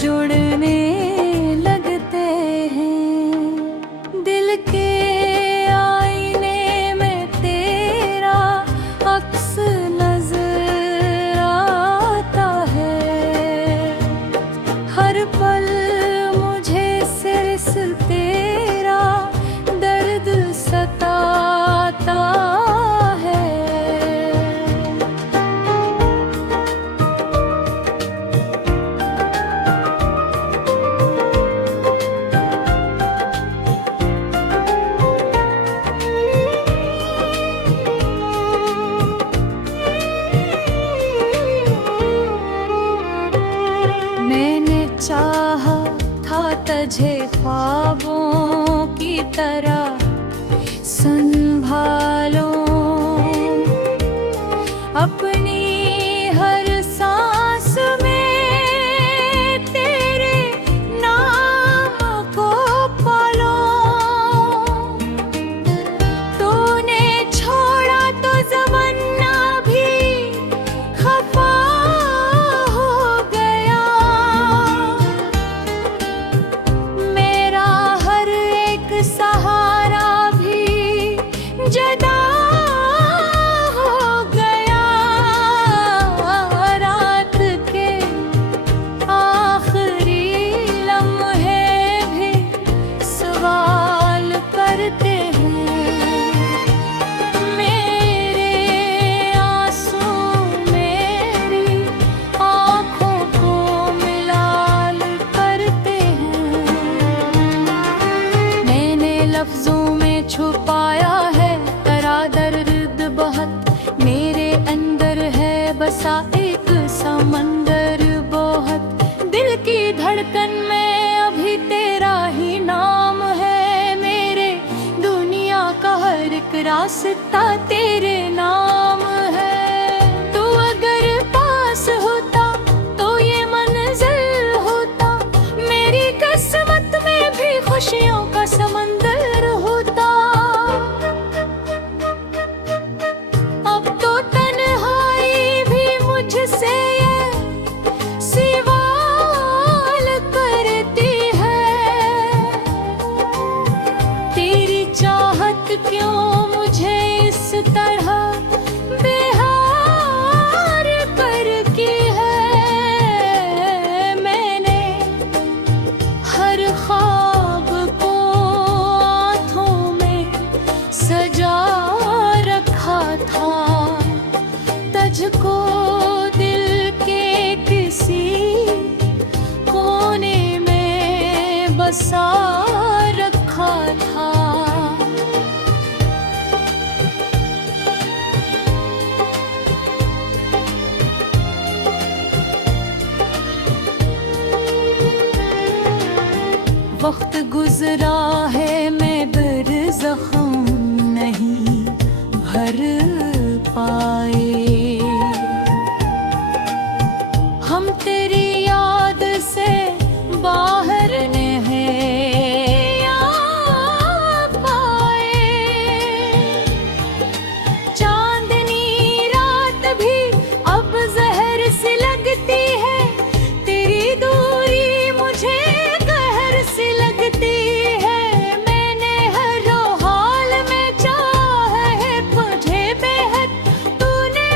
जुड़ने लगते हैं। दिल के आईने में तेरा अक्स नजर आता है। हर पल मुझे सिर्फ तेरा दर्द सताता है। मैंने चाहा था तुझे ख्वाबों की तरह संभालो, अपनी हर सांस में तेरे नाम को पालो। तूने छोड़ा तो ज़माना भी खफा हो गया। मेरा हर एक सहारा भी जदा हो गया। रात के आखिरी लम्हे भी सवाल करते हैं। मेरे आंसू मेरी आँखों को मिलाल करते हैं। मैंने लफ्जों में छुपाया है तेरा दर्द बहुत, मेरे अंदर है बसा एक समंदर बहुत। दिल की धड़कन में अभी तेरा ही नाम है। मेरे दुनिया का हर एक रास्ता तेरे नाम है। तू अगर पास होता तो ये मंजिल होता। मेरी किस्मत में भी खुशियों का समंदर होता। अब तो तन्हाई भी मुझसे ये सवाल करती है। तेरी चाहत क्यों मुझे इस तरह बेहार करती है। मैंने हर ख्वाब को आँखों में सजा रखा था। तुझको दिल के किसी कोने में बसा रखा था। वक्त गुजरा है मैं बरज़ख़्म नहीं भर पाए। हम तेरी याद से बाहर नहीं आ पाए। चांदनी रात भी अब जहर सी लगती है। तेरी दूरी मुझे कहर सी लगती है। मैंने हर हाल में चाहा है तुझे बेहद, तूने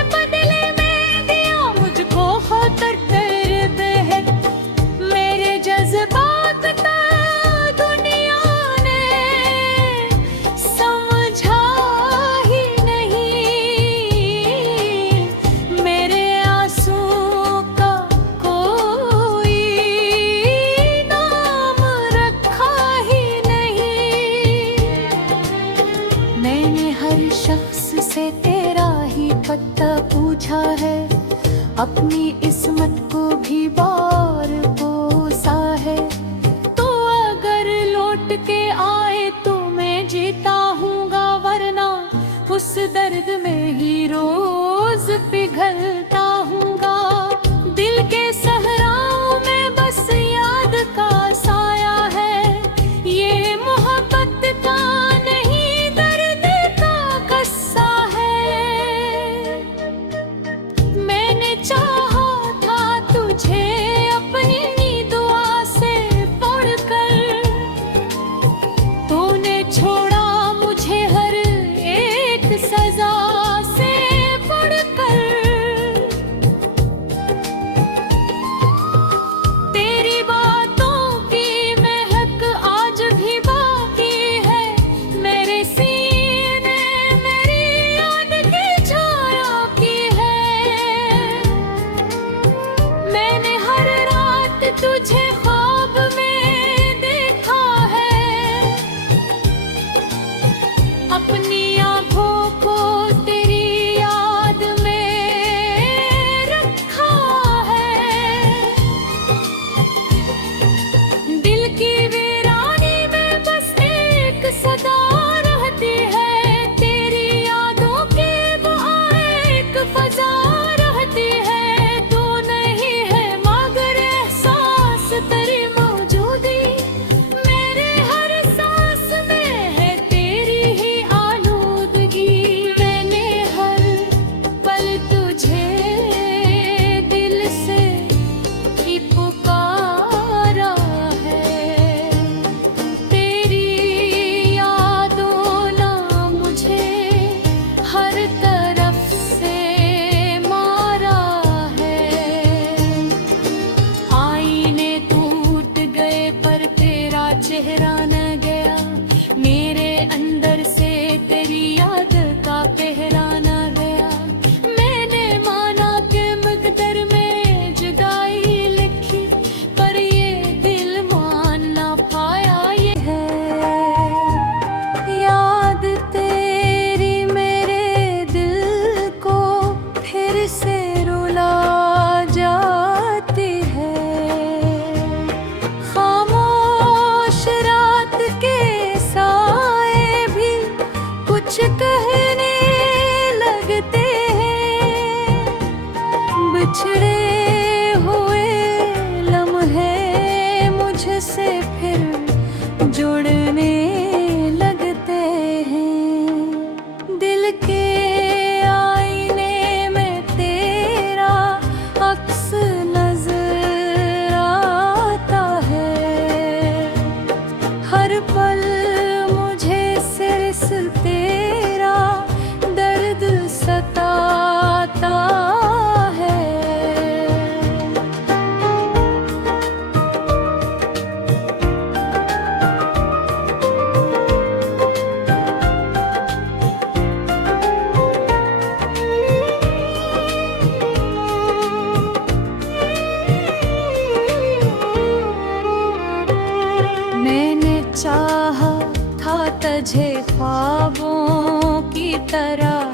तरह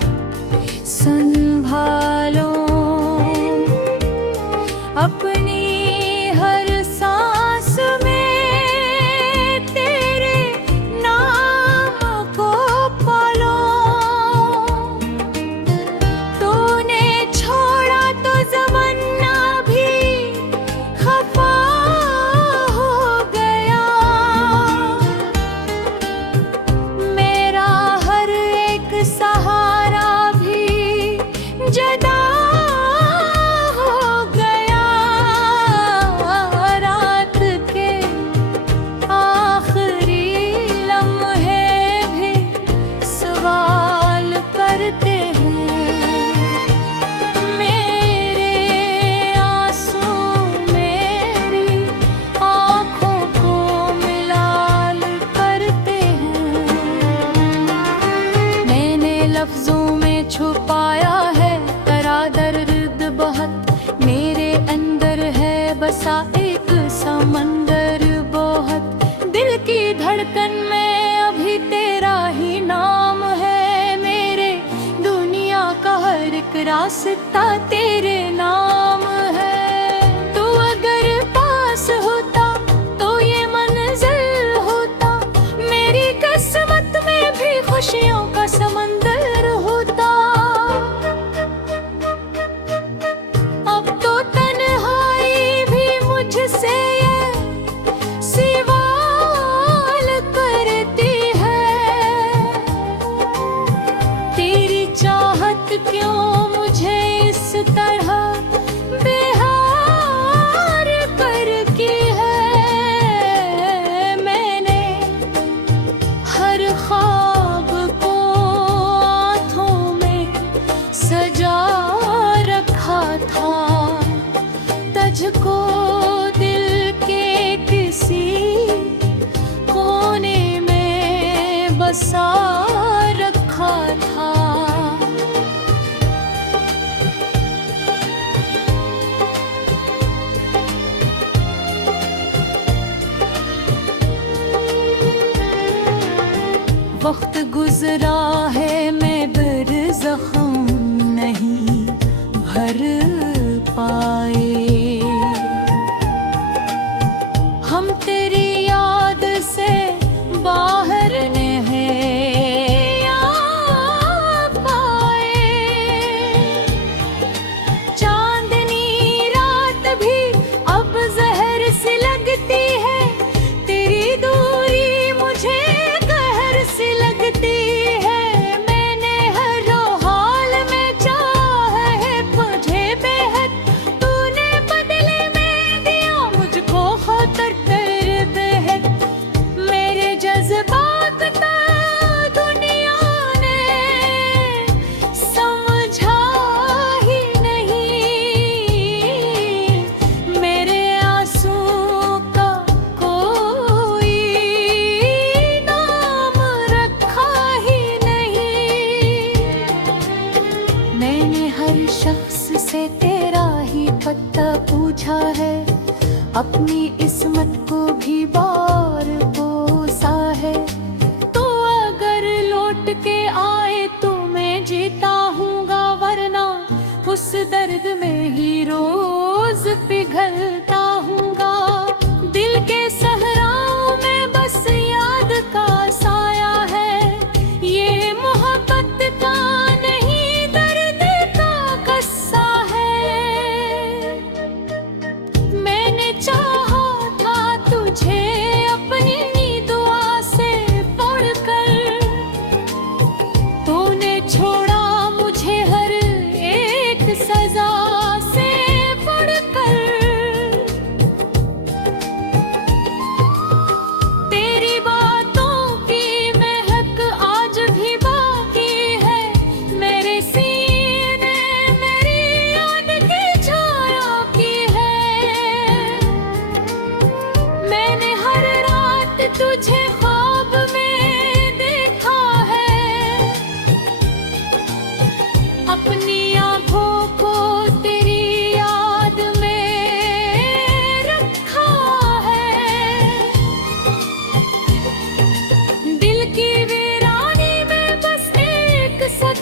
संभालो। अपनी हर सांस में तेरे नाम को पालो। तूने छोड़ा तो ज़माना भी खफा हो गया। मेरा हर एक सहारा भी जदा हो गया। रात के आखिरी लम्हे भी सवाल करते हैं। मेरे आंसू मेरी आँखों को मिलाल करते हैं। मैंने लफ्जों में छुपाया है तेरा दर्द बहुत। मेरे अंदर है बसा एक समंदर बहुत। दिल की धड़कन में अभी तेरा ही नाम है। मेरे दुनिया का हर एक रास्ता तेरे नाम है। तू अगर पास होता तो ये मंजिल होता। मेरी किस्मत में भी खुशियों का समंदर होता। अब तो तन्हाई भी मुझसे ये सवाल करती है। तेरी चाहत क्यों मुझे इस तरह बेहार करती है। मैंने हर ख्वाब को आँखों में सजा रखा था। तुझको दिल के किसी कोने में बसा रखा था। वक्त गुजरा है मैं बरज़ख़्म नहीं भर पाए। हम तेरी याद से बाहर नहीं आ पाए। चांदनी रात भी अब जहर सी लगती है। तेरी दूरी मुझे कहर सी लगती है। मैंने हर हाल में चाहा है तुझे बेहद। तूने बदले में दिया मुझको खातर दर्द है। मेरे जज्बात का दुनिया ने समझा ही नहीं। मेरे आंसू का कोई नाम रखा ही नहीं। मैंने हर शख्स से तेरा ही पता पूछा है। अपनी इस्मत को भी बार कोसा है। तो अगर लौट के आए तो मैं जीता हूँगा, वरना उस दर्द में ही रोज पिघलता हूँगा। दिल के सहराओं में बस याद का साया है। ये मोहब्बत का नहीं दर्द का कस्सा है। मैंने चाहा था तुझे अपनी दुआ से पढ़कर। तूने छोड़ा मुझे हर एक सजा से पढ़कर। तेरी बातों की महक आज भी बाकी है। मेरे सीने मेरी याद की छाया की है। मैंने हर रात तुझे ख्वाब में देखा है। अपनी आँखों को तेरी याद में रखा है। दिल की वीरानी में बस एक सदा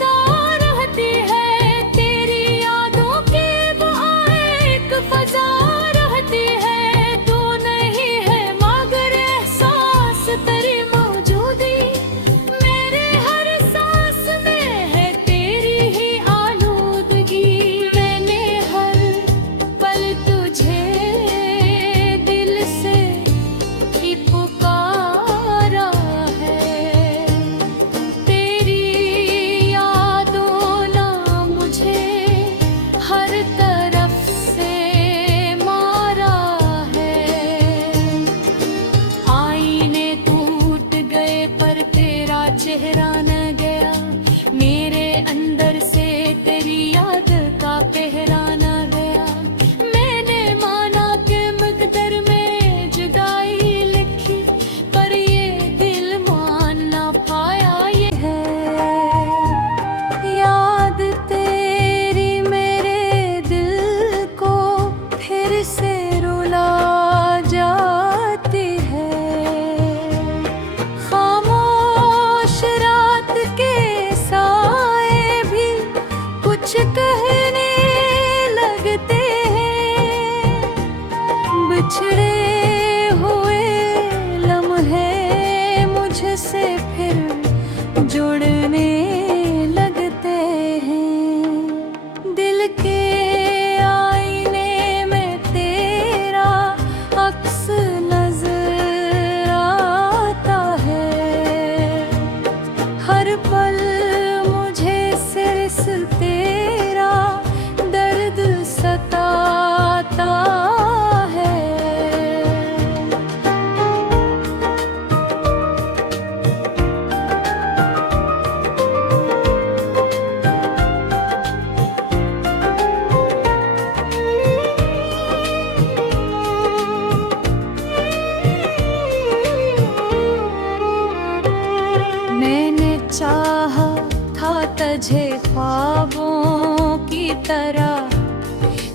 तरह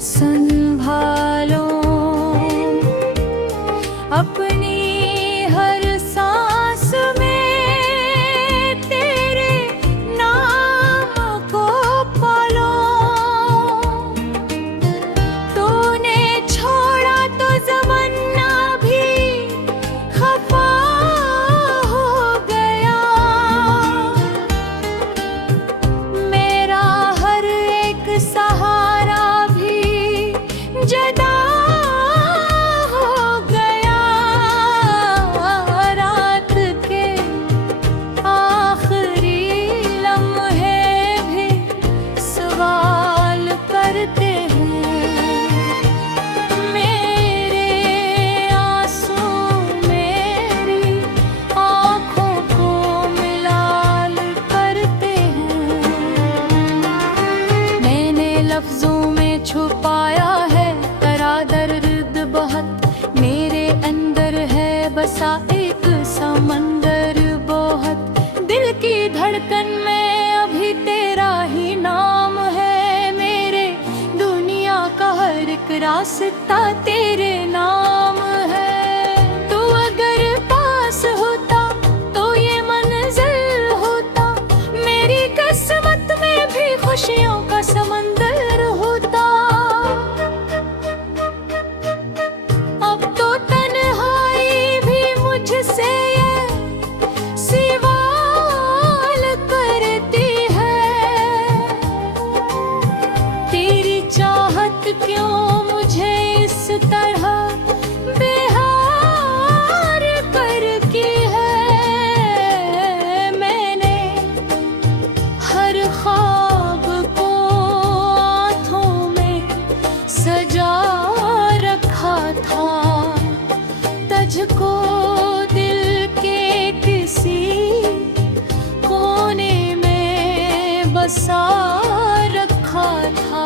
संभालो। अपनी हर सांस में तेरे नाम को पालो। तूने छोड़ा तो ज़माना भी खफा हो गया। मेरा हर एक सहारा भी जदा हो गया। रात के आखिरी लम्हे भी सवाल करते हैं। मेरे आंसू मेरी आँखों को मिलाल करते हैं। मैंने लफ्जों में छुपाया है तेरा दर्द बहुत। मेरे अंदर है बसा एक समंदर बहुत। दिल की धड़कन में अभी तेरा ही नाम है। मेरे दुनिया का हर एक रास्ता तेरे नाम है। तू अगर पास होता तो ये मंजिल होता। मेरी किस्मत में भी खुशियों का समंदर होता। अब तो तन्हाई भी मुझसे ये सवाल करती है। तेरी चाहत क्यों मुझे इस तरह बेहार करती है। मैंने हर ख्वाब को आँखों में सजा रखा था। तुझको दिल के किसी कोने में बसा रखा था।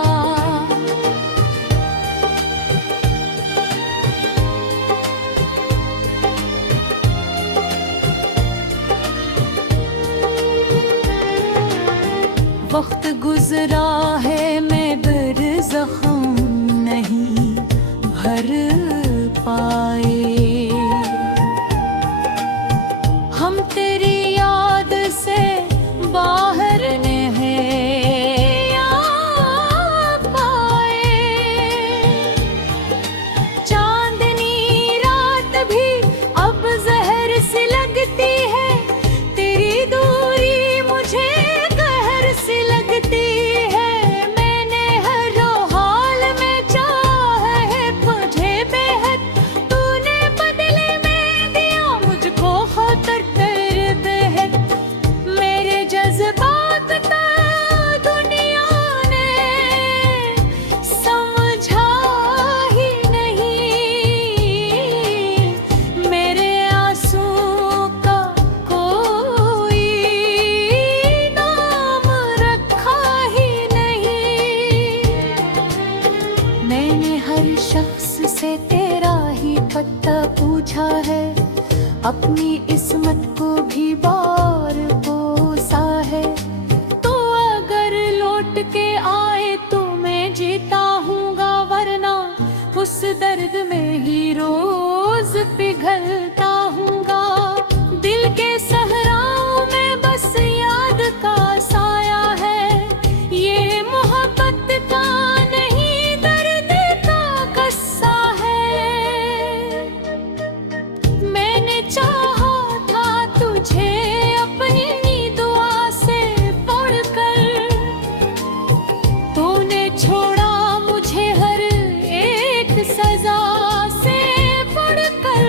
वक्त गुजरा है मैं बरज़ख़म नहीं भर पाए। हम तेरी याद से बाहर नहीं आ पाए। चांदनी रात भी अब जहर सी लगती है। तेरी दूरी मुझे कहर सी लगती है। मैंने हर हाल में चाहा है तुझे बेहद। तूने बदले में दिया मुझको खातर तेरे बेहद। मेरे जज्बात का दुनिया ने समझा ही नहीं। मेरे आंसू का कोई नाम रखा ही नहीं। मैंने हर शख्स से तेरा ही पता पूछा है। अपनी इस्मत को भी बार कोसा है। तो अगर लौट के आए तो मैं जीता हूँगा, वरना उस दर्द में ही रोज पिघलता हूँगा। दिल के सहराओं में बस याद का साया है। ये मोहब्बत का नहीं दर्द का कस्सा है। मैंने चाहा था तुझे अपनी दुआ से पढ़कर। तूने छोड़ा मुझे हर एक सजा से पढ़कर।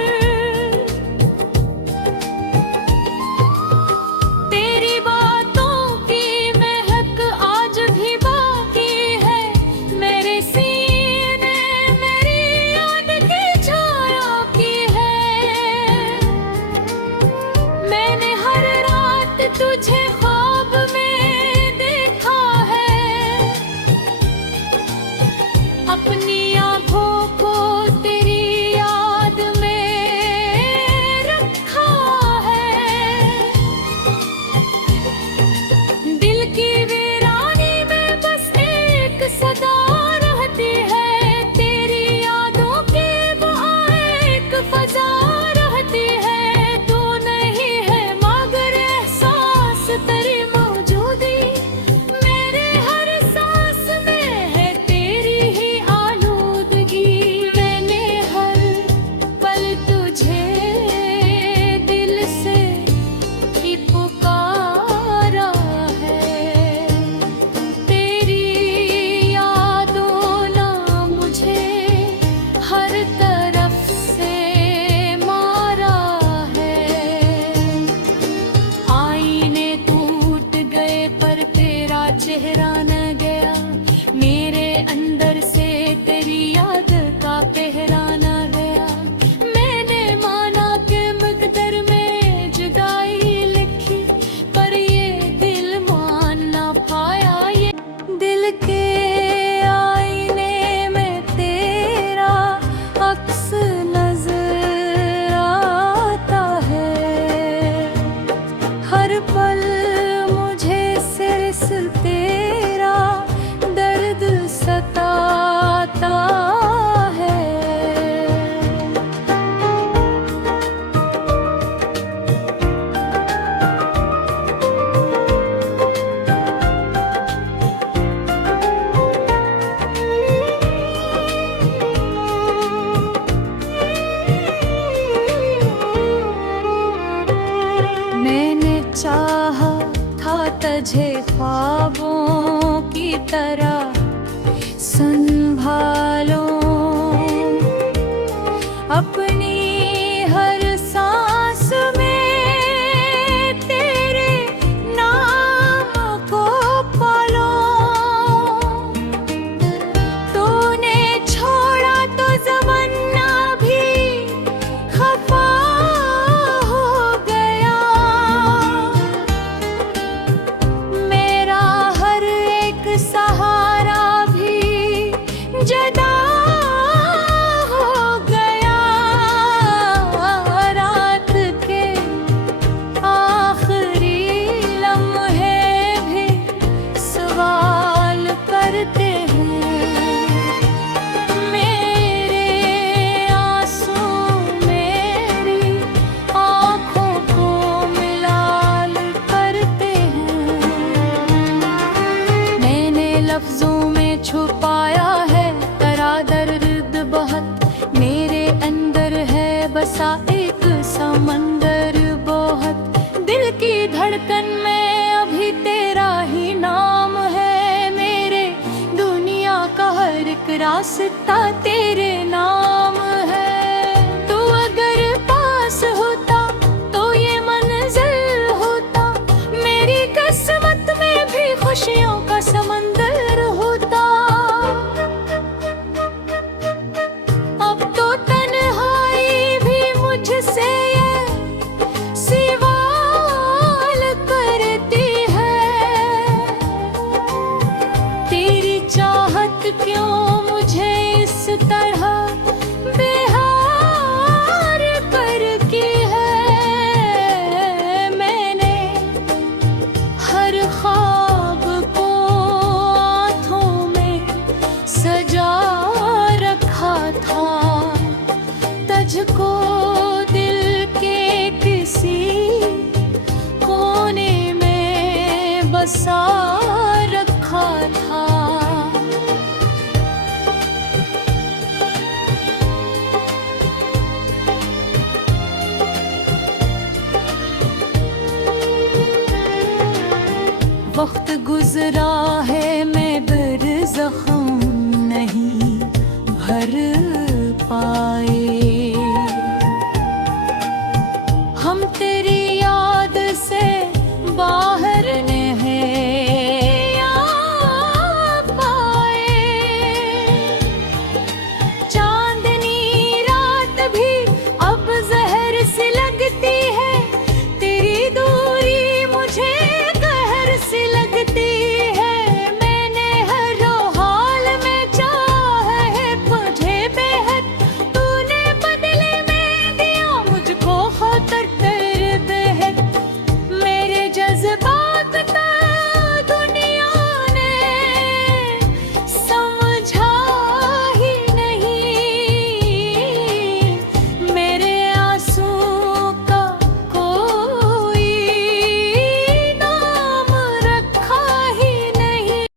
तरह संभालो। अपनी हर सांस में तेरे नाम को पालो। तूने छोड़ा तो ज़माना भी खफा हो गया। मेरा हर एक सहारा भी जदा हो गया। रात के आखिरी लम्हे भी सवाल करते हैं। मेरे आंसू मेरी आँखों को मिलाल करते हैं। मैंने लफ्जों में छुपाया है तेरा दर्द बहुत। मेरे अंदर है बसा एक समंदर बहुत। दिल की धड़कन में अभी तेरा ही नाम है। मेरे दुनिया का हर एक रास्ता तेरे नाम है। तू अगर पास होता तो ये मंजिल होता। मेरी किस्मत में भी खुशियों का समंदर होता। अब तो तन्हाई भी मुझसे ये सवाल करती है। तेरी चाहत क्यों मुझे इस तरह बेहार करती है। मैंने हर ख्वाब को आँखों में सजा रखा था। तुझको दिल के किसी कोने में बसा रखा था। वक्त गुजरा है